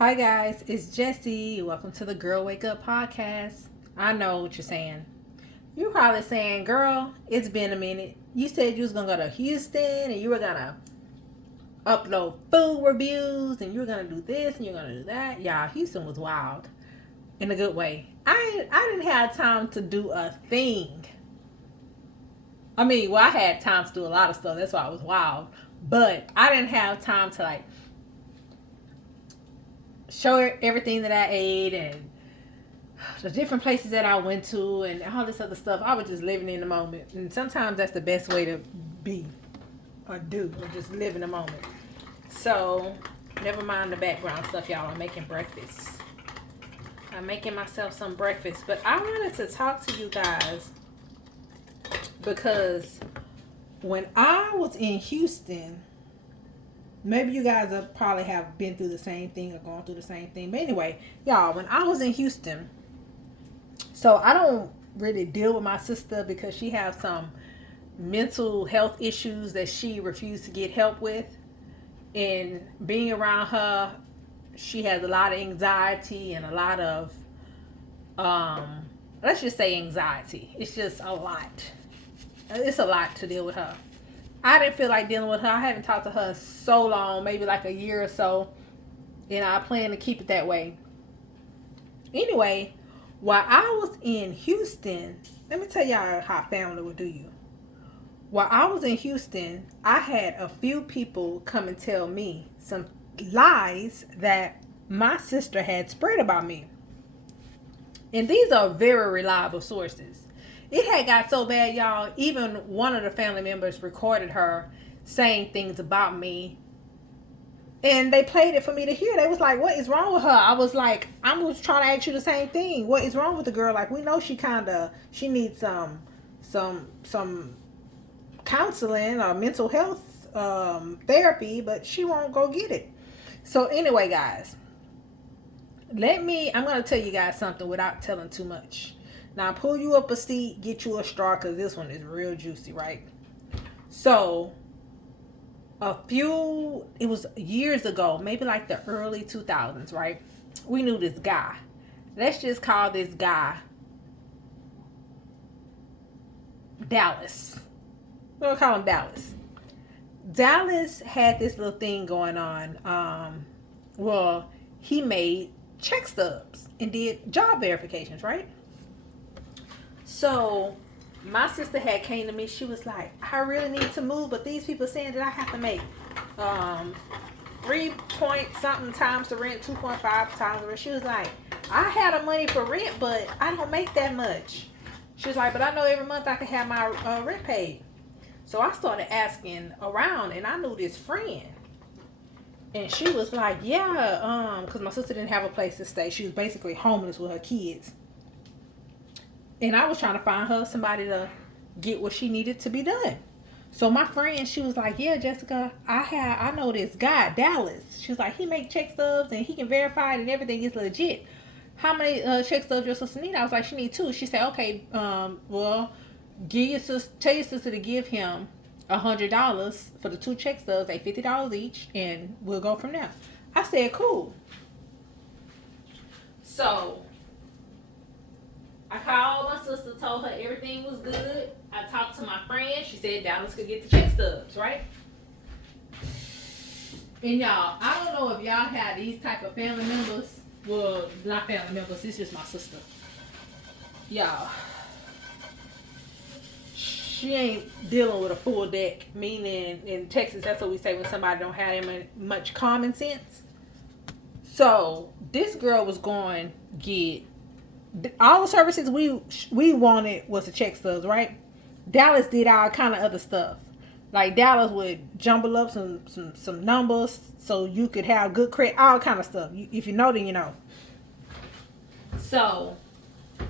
Hi guys, it's Jessie. Welcome to the Girl Wake Up podcast. I know what you're saying. You're probably saying, girl, it's been a minute. You said you was gonna go to Houston and you were gonna upload food reviews and you were gonna do this and you're gonna do that. Y'all, Houston was wild in a good way. I didn't have time to do a thing. I had time to do a lot of stuff. That's why it was wild. But I didn't have time to show everything that I ate and the different places that I went to and all this other stuff. I was just living in the moment. And sometimes that's the best way to be or do, or just live in the moment. So, never mind the background stuff, y'all. I'm making breakfast. I'm making myself some breakfast. But I wanted to talk to you guys because when I was in Houston, maybe you guys probably have been through the same thing or gone through the same thing. But anyway, y'all, when I was in Houston, so I don't really deal with my sister because she has some mental health issues that she refused to get help with. And being around her, she has a lot of anxiety and a lot of, let's just say anxiety. It's just a lot. It's a lot to deal with her. I didn't feel like dealing with her. I haven't talked to her so long, maybe like a year or so. And I plan to keep it that way. Anyway, while I was in Houston, let me tell y'all how family will do you. While I was in Houston, I had a few people come and tell me some lies that my sister had spread about me. And these are very reliable sources. It had got so bad, y'all, even one of the family members recorded her saying things about me. And they played it for me to hear. They was like, what is wrong with her? I was like, I was trying to ask you the same thing. What is wrong with the girl? Like, we know she needs some counseling or mental health therapy, but she won't go get it. So anyway, guys, I'm going to tell you guys something without telling too much. Now, pull you up a seat, get you a straw, because this one is real juicy, right? So, it was years ago, maybe like the early 2000s, right? We knew this guy. Let's just call this guy Dallas. We're going to call him Dallas. Dallas had this little thing going on. He made check stubs and did job verifications, right? So my sister had came to me. She was like, I really need to move, but these people saying that I have to make 3 point something times the rent, 2.5 times the rent. She was like, I had the money for rent, but I don't make that much. She was like, but I know every month I can have my rent paid. So I started asking around, and I knew this friend. And she was like, yeah, because my sister didn't have a place to stay. She was basically homeless with her kids. And I was trying to find her somebody to get what she needed to be done. So my friend, she was like, yeah, Jessica, I know this guy, Dallas. She was like, he make check stubs and he can verify it and everything is legit. How many check stubs your sister need? I was like, she need 2. She said, okay, tell your sister to give him $100 for the 2 check stubs, like $50 each, and we'll go from there. I said, cool. So I called my sister, told her everything was good. I talked to my friend. She said Dallas could get the check stubs, right? And y'all, I don't know if y'all have these type of family members. Well, not family members. It's just my sister. Y'all, she ain't dealing with a full deck. Meaning, in Texas, that's what we say when somebody don't have much common sense. So this girl was going to get all the services we wanted was the check stubs, right? Dallas did all kind of other stuff. Like Dallas would jumble up some numbers so you could have good credit, all kind of stuff. If you know, then you know. So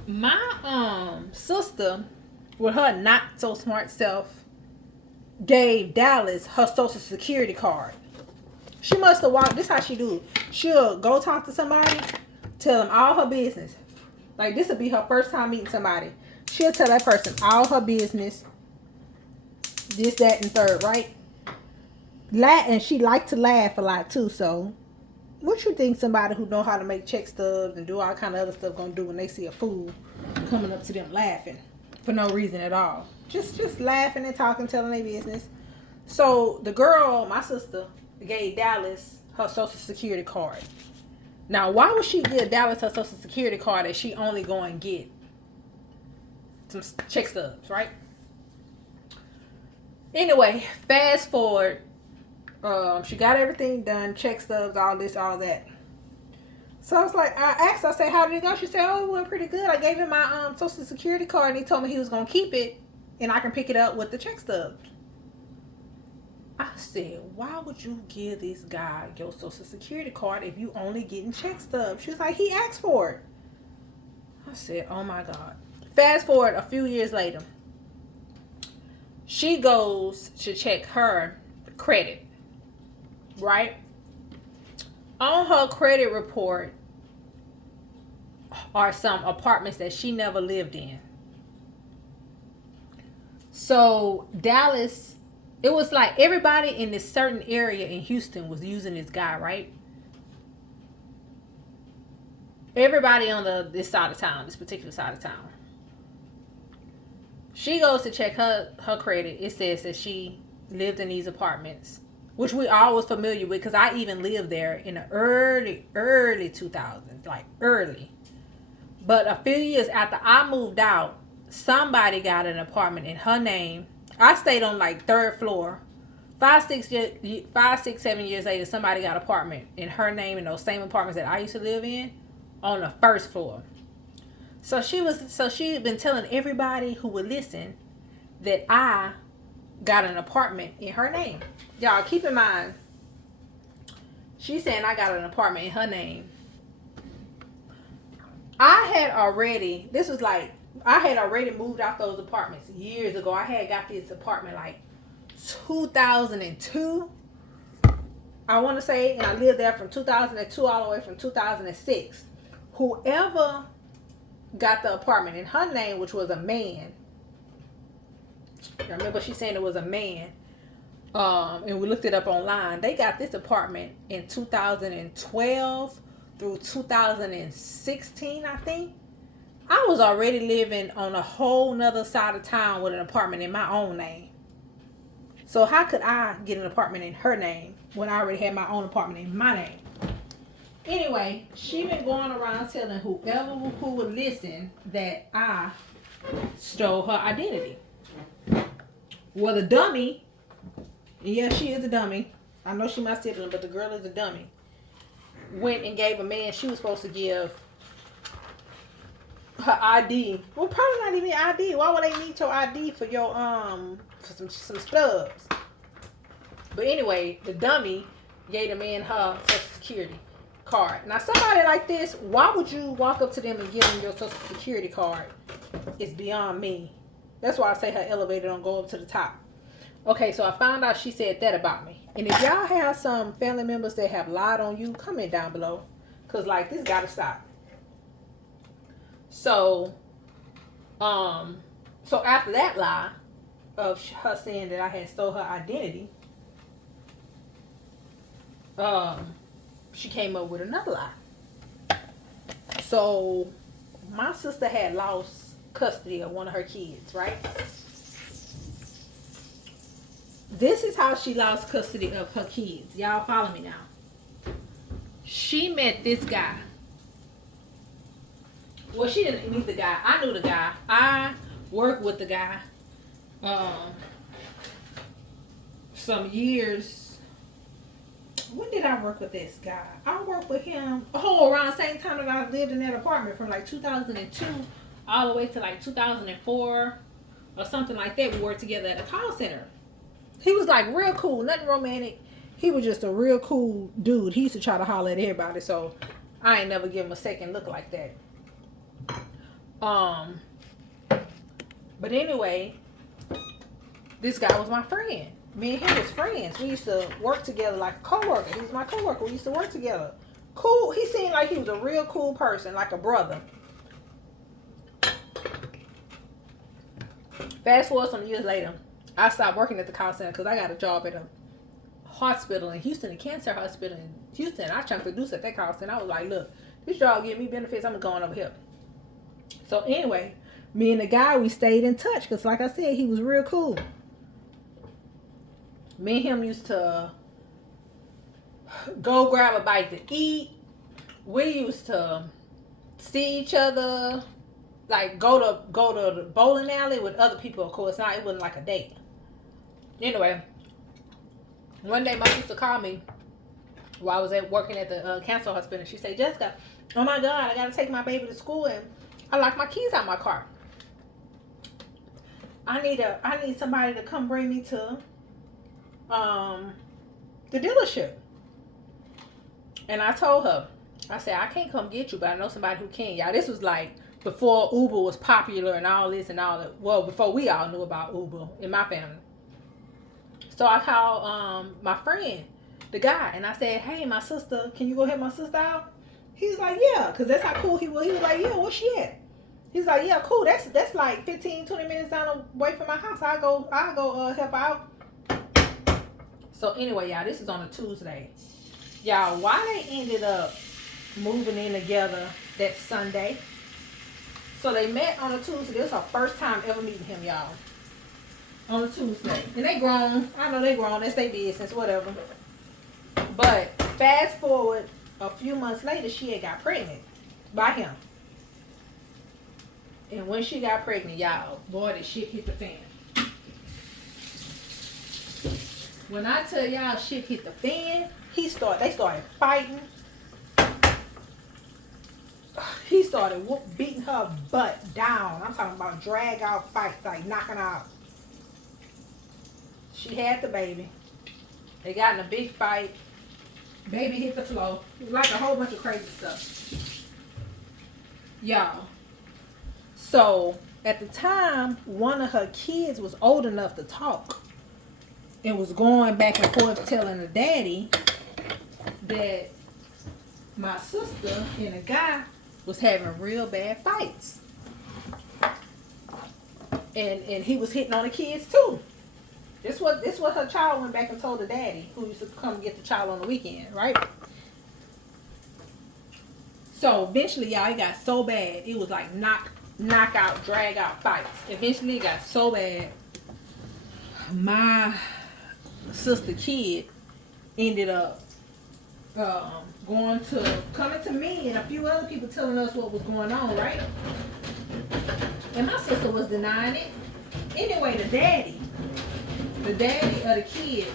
my sister, with her not so smart self, gave Dallas her social security card. She must have walked. This is how she do. She'll go talk to somebody, tell them all her business. Like, this will be her first time meeting somebody. She'll tell that person all her business. This, that, and third, right? And she liked to laugh a lot, too, so what you think somebody who know how to make check stubs and do all kind of other stuff gonna do when they see a fool coming up to them laughing for no reason at all? Just laughing and talking, telling their business. So the girl, my sister, gave Dallas her social security card. Now, why would she give Dallas her social security card if she only go and get some check stubs, right? Anyway, fast forward. She got everything done, check stubs, all this, all that. So I was like, I asked her, I said, how did it go? She said, oh, it went pretty good. I gave him my social security card and he told me he was going to keep it and I can pick it up with the check stubs. I said, why would you give this guy your social security card if you only getting check stubs? She was like, he asked for it. I said, oh my God. Fast forward a few years later. She goes to check her credit, right? On her credit report are some apartments that she never lived in. So Dallas, it was like everybody in this certain area in Houston was using this guy, right? Everybody on this side of town, this particular side of town. She goes to check her credit. It says that she lived in these apartments, which we all was familiar with because I even lived there in the early 2000s, like early. But a few years after I moved out, somebody got an apartment in her name. I stayed on like third floor. 5, 6, 7 years later, somebody got an apartment in her name in those same apartments that I used to live in on the first floor. So she had been telling everybody who would listen that I got an apartment in her name. Y'all keep in mind, she's saying I got an apartment in her name. I had already moved out those apartments years ago. I had got this apartment like 2002, I want to say, and I lived there from 2002 all the way from 2006. Whoever got the apartment in her name, which was a man. I remember she saying it was a man. And we looked it up online. They got this apartment in 2012 through 2016, I think. I was already living on a whole nother side of town with an apartment in my own name. So how could I get an apartment in her name when I already had my own apartment in my name? Anyway, she been going around telling whoever who would listen that I stole her identity. Well, the dummy, yeah, she is a dummy. I know she my sibling, but the girl is a dummy. Went and gave a man she was supposed to give her ID. Well, probably not even ID. Why would they need your ID for your for some stubs? But anyway, the dummy gave the man her social security card. Now, somebody like this, why would you walk up to them and give them your social security card? It's beyond me. That's why I say her elevator don't go up to the top. Okay, so I found out she said that about me. And if y'all have some family members that have lied on you, comment down below. Because, like, this got to stop. So after that lie of her saying that I had stole her identity, she came up with another lie. So my sister had lost custody of one of her kids, right? This is how she lost custody of her kids. Y'all follow me now. She met this guy. Well, she didn't meet the guy. I knew the guy. I worked with the guy some years. When did I work with this guy? I worked with him around the same time that I lived in that apartment, from like 2002 all the way to like 2004 or something like that. We worked together at a call center. He was like real cool, nothing romantic. He was just a real cool dude. He used to try to holler at everybody, so I ain't never give him a second look like that. But anyway, this guy was my friend. Me and him was friends. We used to work together like a coworker. He was my coworker. We used to work together. Cool. He seemed like he was a real cool person, like a brother. Fast forward some years later, I stopped working at the call center because I got a job at a hospital in Houston, the cancer hospital in Houston. I tried to produce at that cost, and I was like, look, this job give me benefits. I'm going over here. So anyway, me and the guy, we stayed in touch because, like I said, he was real cool. Me and him used to go grab a bite to eat. We used to see each other, like go to the bowling alley with other people. Of course, not it wasn't like a date. Anyway, one day my sister called me while I was working at the cancer hospital. She said, Jessica, oh my God, I gotta take my baby to school and I locked my keys out of my car. I need somebody to come bring me to the dealership. And I told her, I said, I can't come get you, but I know somebody who can. Y'all, this was like before Uber was popular and all this and all that. Well, before we all knew about Uber in my family. So I called my friend, the guy, and I said, hey, my sister, can you go help my sister out? He's like, yeah, because that's how cool he was. He was like, yeah, where's she at? He's like, yeah, cool. That's like 15, 20 minutes down the way from my house. I'll go help out. So anyway, y'all, this is on a Tuesday. Y'all, why they ended up moving in together that Sunday? So they met on a Tuesday. This was her first time ever meeting him, y'all. On a Tuesday. And they grown. I know they grown. That's their business, whatever. But fast forward a few months later, she had got pregnant by him. And when she got pregnant, y'all, boy, the shit hit the fan. When I tell y'all shit hit the fan, they started fighting. He started beating her butt down. I'm talking about drag out fights, like knocking her out. She had the baby. They got in a big fight. Baby hit the floor. It was like a whole bunch of crazy stuff. Y'all. So, at the time, one of her kids was old enough to talk. And was going back and forth telling the daddy that my sister and a guy was having real bad fights. And he was hitting on the kids too. This what her child went back and told the daddy, who used to come get the child on the weekend, right? So eventually, y'all, it got so bad. It was like knockout, drag out fights. Eventually it got so bad. My sister kid ended up coming to me and a few other people telling us what was going on, right? And my sister was denying it. Anyway, the daddy of the kid,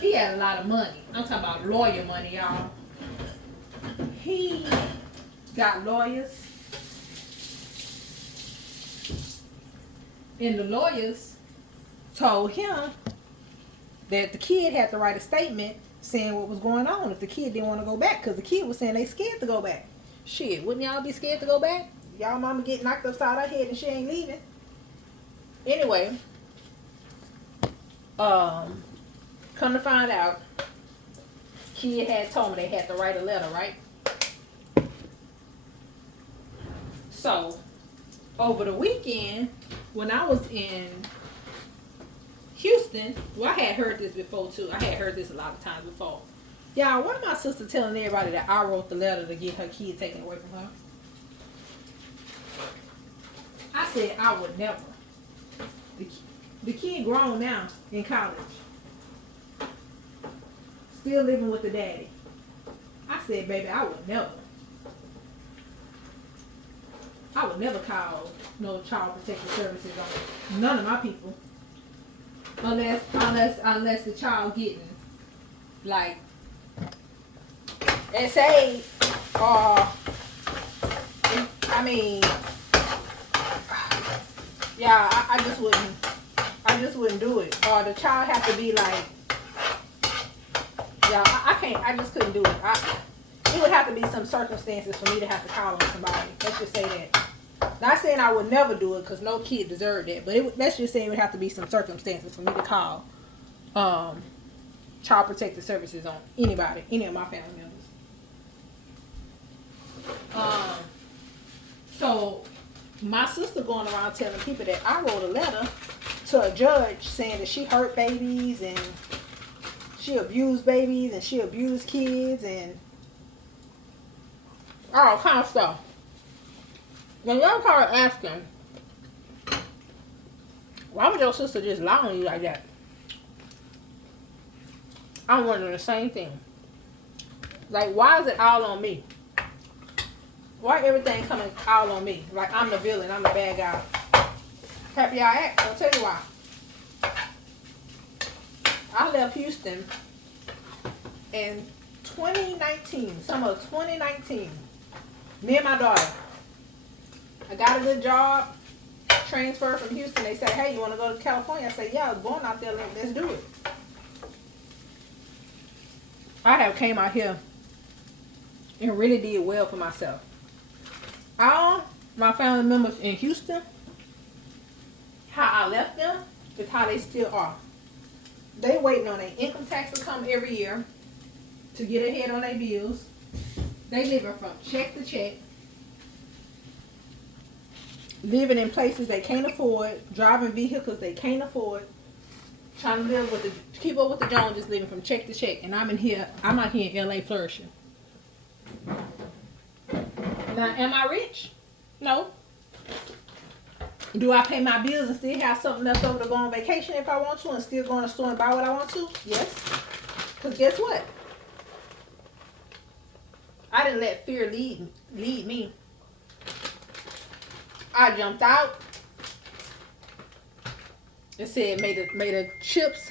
he had a lot of money. I'm talking about lawyer money, y'all. He got lawyers. And the lawyers told him that the kid had to write a statement saying what was going on if the kid didn't want to go back, because the kid was saying they scared to go back. Shit, wouldn't y'all be scared to go back? Y'all mama get knocked upside her head and she ain't leaving. Anyway, come to find out, kid had told me they had to write a letter, right? So, over the weekend, when I was in Houston, well, I had heard this before too. I had heard this a lot of times before. Y'all, why my sister telling everybody that I wrote the letter to get her kid taken away from her? I said I would never. The kid grown now in college. Still living with the daddy. I said, baby, I would never. I would never call no child protective services on none of my people. Unless the child getting like SA or I just wouldn't do it. Or the child have to be like, I just couldn't do it. It would have to be some circumstances for me to have to call on somebody. Let's just say that. Not saying I would never do it because no kid deserved that, but let's just say it would have to be some circumstances for me to call child protective services on anybody, any of my family members. So my sister going around telling people that I wrote a letter to a judge saying that she hurt babies and She abused babies and she abused kids and all kind of stuff. When y'all probably asking, why would your sister just lie on you like that? I'm wondering the same thing. Like, why is it all on me? Why everything coming all on me? Like, I'm the villain, I'm the bad guy. Happy y'all act, I'll tell you why. I left Houston in 2019, summer of 2019. Me and my daughter. I got a good job, transferred from Houston. They said, hey, you want to go to California? I said, yeah, I was born out there, let's do it. I have came out here and really did well for myself. All my family members in Houston, how I left them is how they still are. They waiting on their income tax to come every year to get ahead on their bills. They living from check to check. Living in places they can't afford. Driving vehicles they can't afford. Trying to live with the, keep up with the Joneses, living from check to check. And I'm out here in LA flourishing. Now, am I rich? No. Do I pay my bills and still have something left over to go on vacation if I want to and still go in the store and buy what I want to? Yes. Because guess what? I didn't let fear lead me. I jumped out. It said made the chips.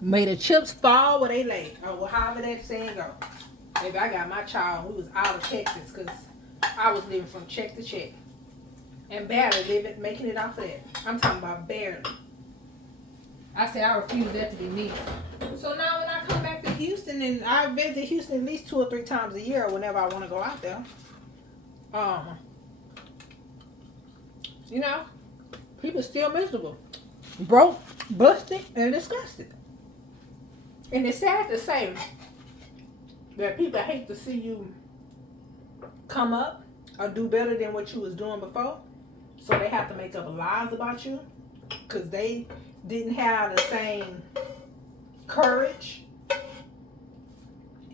Made the chips fall where they lay. Or however that saying go. Maybe I got my child who was out of Texas because I was living from check to check. And barely making it off of that. I'm talking about barely. I said I refuse that to be me. So now when I come back to Houston, and I visit Houston at least 2 or 3 times a year whenever I want to go out there. You know, people still miserable. Broke, busted, and disgusted. And it's sad to say that people hate to see you come up or do better than what you was doing before. So they have to make up lies about you because they didn't have the same courage,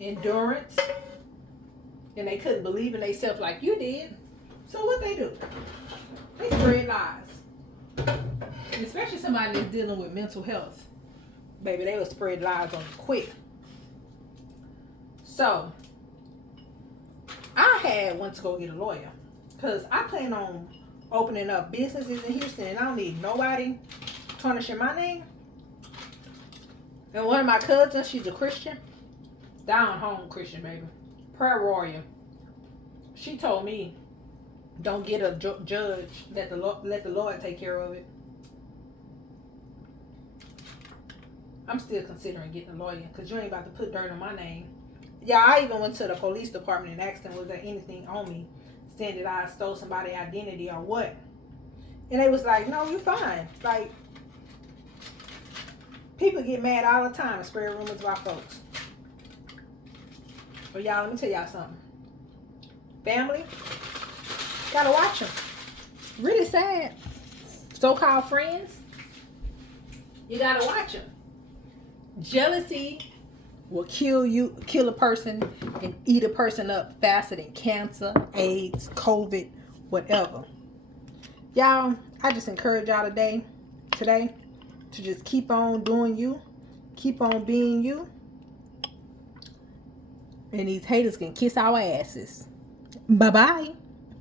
endurance, and they couldn't believe in themselves like you did. So what they do? They spread lies. And especially somebody that's dealing with mental health. Baby, they will spread lies on you quick. So, I went to go get a lawyer. Because I plan on opening up businesses in Houston and I don't need nobody tarnishing my name. And one of my cousins, she's a Christian. Down home Christian, baby. Prayer warrior. She told me, don't get a judge. Let the Lord take care of it. I'm still considering getting a lawyer because you ain't about to put dirt on my name. Yeah, I even went to the police department and asked them, was there anything on me saying that I stole somebody's identity or what? And they was like, no, you're fine. Like, people get mad all the time and spread rumors about folks. But y'all, let me tell y'all something. Family, gotta watch them. Really sad. So-called friends, you gotta watch them. Jealousy will kill a person and eat a person up faster than cancer, AIDS, COVID, whatever. Y'all, I just encourage y'all today to just keep on doing you, keep on being you, and these haters can kiss our asses. Bye-bye.